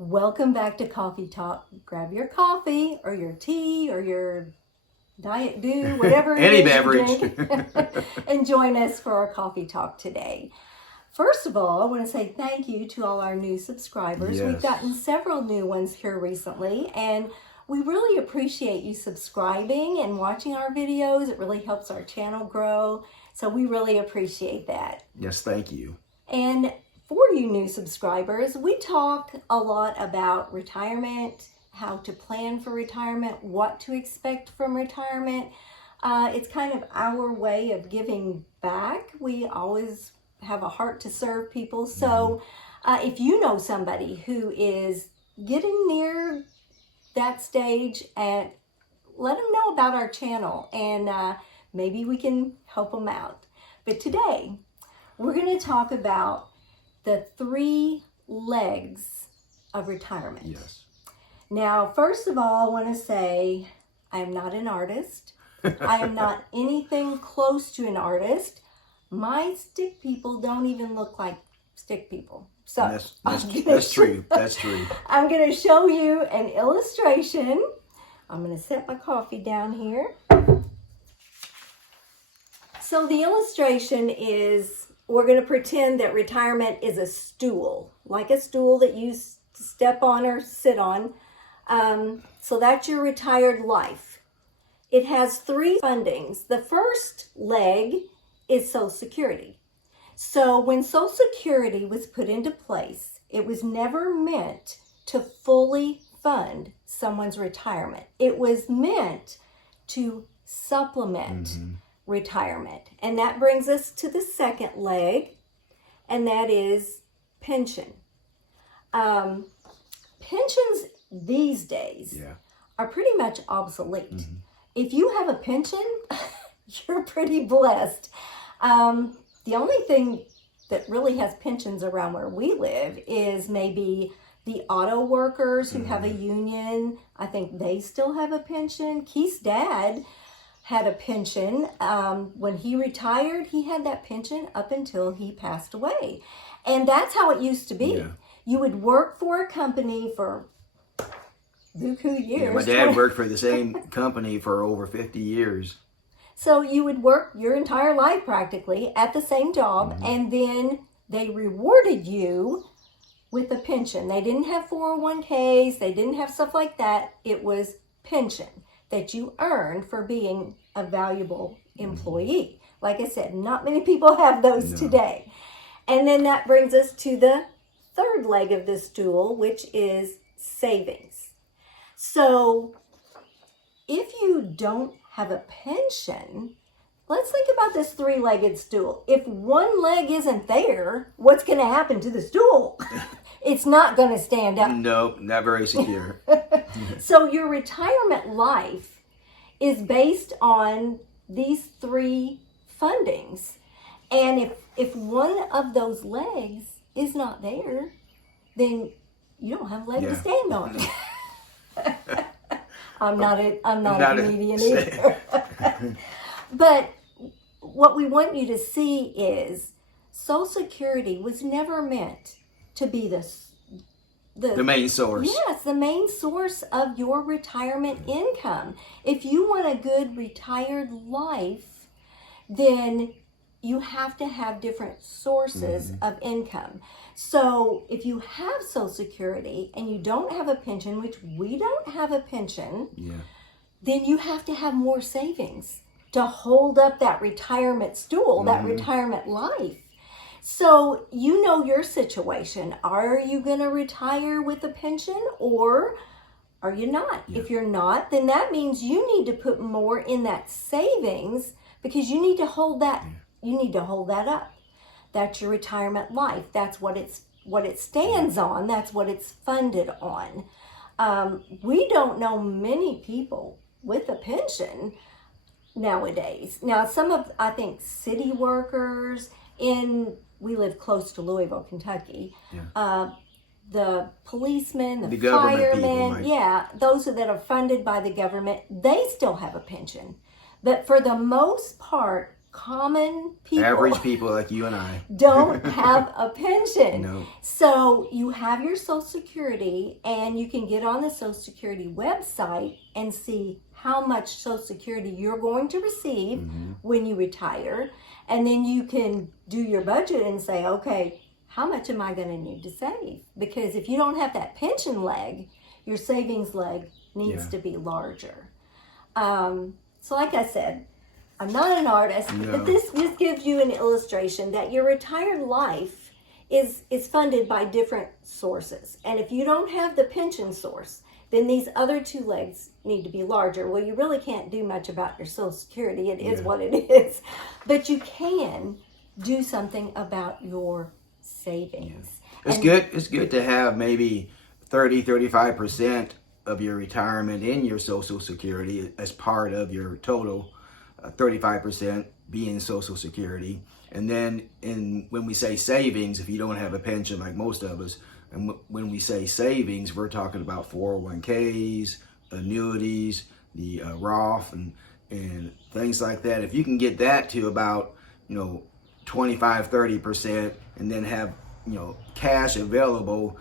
Welcome back to Coffee Talk. Grab your coffee or your tea or your Diet Dew, whatever it Any is beverage. you drink, and join us for our Coffee Talk today. First of all, I want to say thank you to all our new subscribers. Yes. We've gotten several new ones here recently, and we really appreciate you subscribing and watching our videos. It really helps our channel grow, so we really appreciate that. Yes, thank you. And for you new subscribers, we talk a lot about retirement, how to plan for retirement, what to expect from retirement. It's kind of our way of giving back. We always have a heart to serve people. So if you know somebody who is getting near that stage, and let them know about our channel, and maybe we can help them out. But today, we're going to talk about the 3 legs of retirement. Yes. Now, first of all, I want to say I am not an artist. I am not anything close to an artist. My stick people don't even look like stick people. So that's true. That's true. I'm going to show you an illustration. I'm going to set my coffee down here. So the illustration is, we're going to pretend that retirement is a stool, like a stool that you step on or sit on. So that's your retired life. It has 3 fundings. The first leg is Social Security. So when Social Security was put into place, it was never meant to fully fund someone's retirement. It was meant to supplement retirement. And that brings us to the second leg, and that is pension. Pensions these days are pretty much obsolete. If you have a pension, you're pretty blessed. The only thing that really has pensions around where we live is maybe the auto workers who have a union. I think they still have a pension. Keith's dad had a pension. When he retired, he had that pension up until he passed away. And that's how it used to be. Yeah. You would work for a company for buku years. Yeah, my dad worked for the same company for over 50 years. So you would work your entire life practically at the same job, and then they rewarded you with a pension. They didn't have 401ks, they didn't have stuff like that. It was pension that you earned for being a valuable employee. Like I said, not many people have those today. And then that brings us to the third leg of the stool, which is savings. So if you don't have a pension, let's think about this 3-legged stool. If one leg isn't there, what's going to happen to the stool? It's not going to stand up. No, not very secure. So your retirement life is based on these 3 fundings. And if one of those legs is not there, then you don't have a leg to stand on. I'm not a comedian either. But what we want you to see is Social Security was never meant to be the main source. Yes, the main source of your retirement income. If you want a good retired life, then you have to have different sources of income. So if you have Social Security and you don't have a pension, which we don't have a pension, then you have to have more savings to hold up that retirement stool, that retirement life. So you know your situation. Are you going to retire with a pension, or are you not? If you're not, then that means you need to put more in that savings, because you need to hold that. You need to hold that up. That's your retirement life. That's what it stands on. That's what it's funded on. We don't know many people with a pension nowadays. Now, some of, I think, city workers we live close to Louisville, Kentucky. The policemen, the firemen, those that are funded by the government, they still have a pension. But for the most part, common people, Average people like you and I. don't have a pension. No. So you have your Social Security, and you can get on the Social Security website and see how much Social Security you're going to receive when you retire. And then you can do your budget and say, okay, how much am I going to need to save? Because if you don't have that pension leg, your savings leg needs to be larger. So like I said, I'm not an artist, but this just gives you an illustration that your retired life is funded by different sources. And if you don't have the pension source, then these other two legs need to be larger. Well, you really can't do much about your Social Security. It is what it is. But you can do something about your savings. It's good to have maybe 35% of your retirement in your Social Security as part of your total, 35% being Social Security. And then when we say savings, if you don't have a pension like most of us, and when we say savings, we're talking about 401ks, annuities, the Roth and things like that. If you can get that to about 25-30%, and then have cash available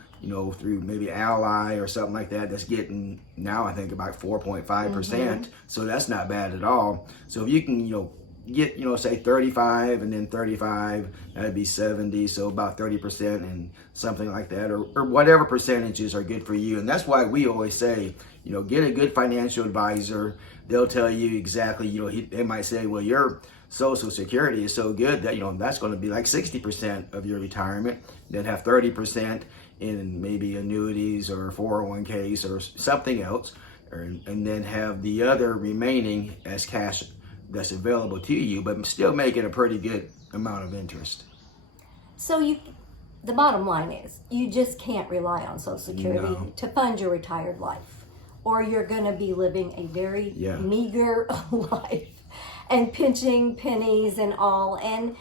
through maybe Ally or something like that, that's getting now I think about 4.5%. So that's not bad at all. So if you can get say 35 and then 35, that'd be 70, so about 30% and something like that, or whatever percentages are good for you. And that's why we always say get a good financial advisor. They'll tell you exactly. They might say, well, your Social Security is so good that that's going to be like 60% of your retirement, then have 30% in maybe annuities or 401ks or something else, and then have the other remaining as cash that's available to you, but still making a pretty good amount of interest. So the bottom line is, you just can't rely on Social Security to fund your retired life, or you're going to be living a very meager life and pinching pennies and all. And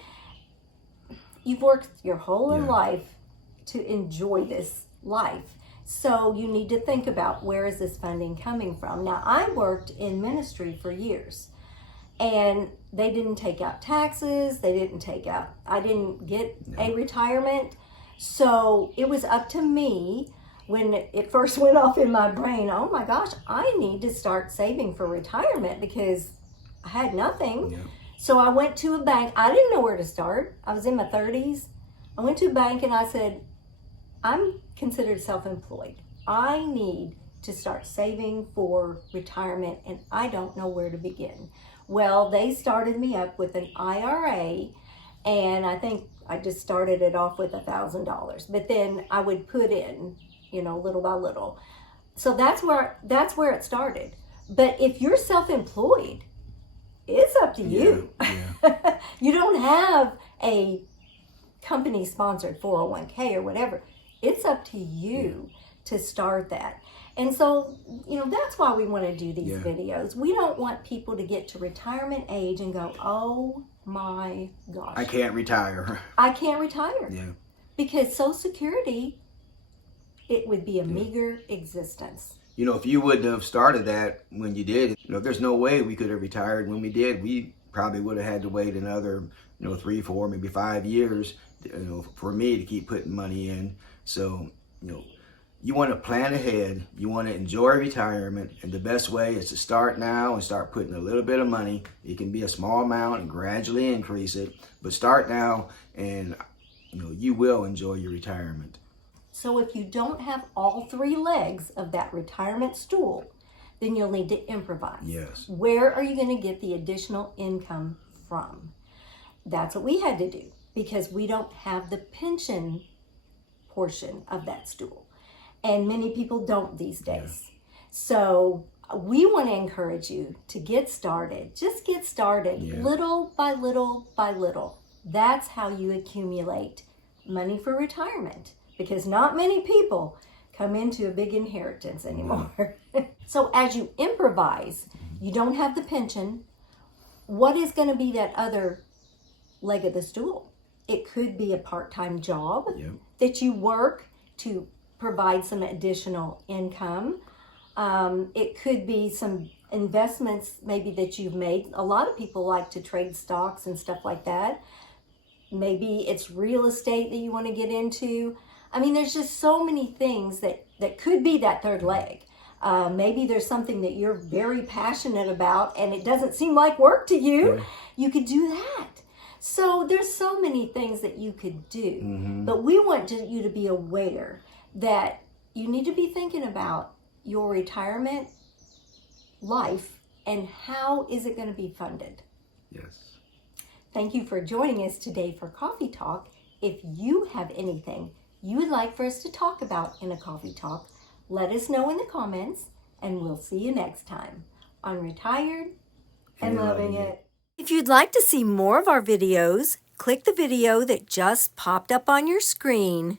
you've worked your whole life to enjoy this life. So you need to think about, where is this funding coming from? Now, I worked in ministry for years, and they didn't take out taxes. I didn't get a retirement. So it was up to me when it first went off in my brain, oh my gosh, I need to start saving for retirement because I had nothing. Yeah. So I went to a bank. I didn't know where to start. I was in my 30s. I went to a bank and I said, I'm considered self-employed. I need to start saving for retirement, and I don't know where to begin. Well, they started me up with an IRA, and I think I just started it off with $1,000. But then I would put in, little by little. So that's where it started. But if you're self-employed, it's up to you. Yeah. You don't have a company-sponsored 401k or whatever. It's up to you to start that. And so, that's why we want to do these videos. We don't want people to get to retirement age and go, oh my gosh, I can't retire. I can't retire. Yeah. Because Social Security, it would be a meager existence. If you wouldn't have started that when you did, there's no way we could have retired when we did. We probably would have had to wait another, 3, 4, maybe 5 years, for me to keep putting money in. So, you want to plan ahead. You want to enjoy retirement, and the best way is to start now and start putting a little bit of money. It can be a small amount and gradually increase it, but start now, and you will enjoy your retirement. So if you don't have all 3 legs of that retirement stool, then you'll need to improvise. Yes. Where are you going to get the additional income from? That's what we had to do, because we don't have the pension portion of that stool. And many people don't these days. Yeah. So we want to encourage you to get started. Just get started, little by little by little. That's how you accumulate money for retirement, because not many people come into a big inheritance anymore. So as you improvise, you don't have the pension. What is going to be that other leg of the stool? It could be a part-time job that you work to provide some additional income. It could be some investments maybe that you've made. A lot of people like to trade stocks and stuff like that. Maybe it's real estate that you want to get into. I mean, there's just so many things that could be that third leg. Maybe there's something that you're very passionate about and it doesn't seem like work to you. You could do that. So there's so many things that you could do. But we want you to be aware that you need to be thinking about your retirement life and how is it going to be funded. Yes. Thank you for joining us today for Coffee Talk. If you have anything you would like for us to talk about in a coffee talk, let us know in the comments, and we'll see you next time on Retired and Loving It. If you'd like to see more of our videos, click the video that just popped up on your screen.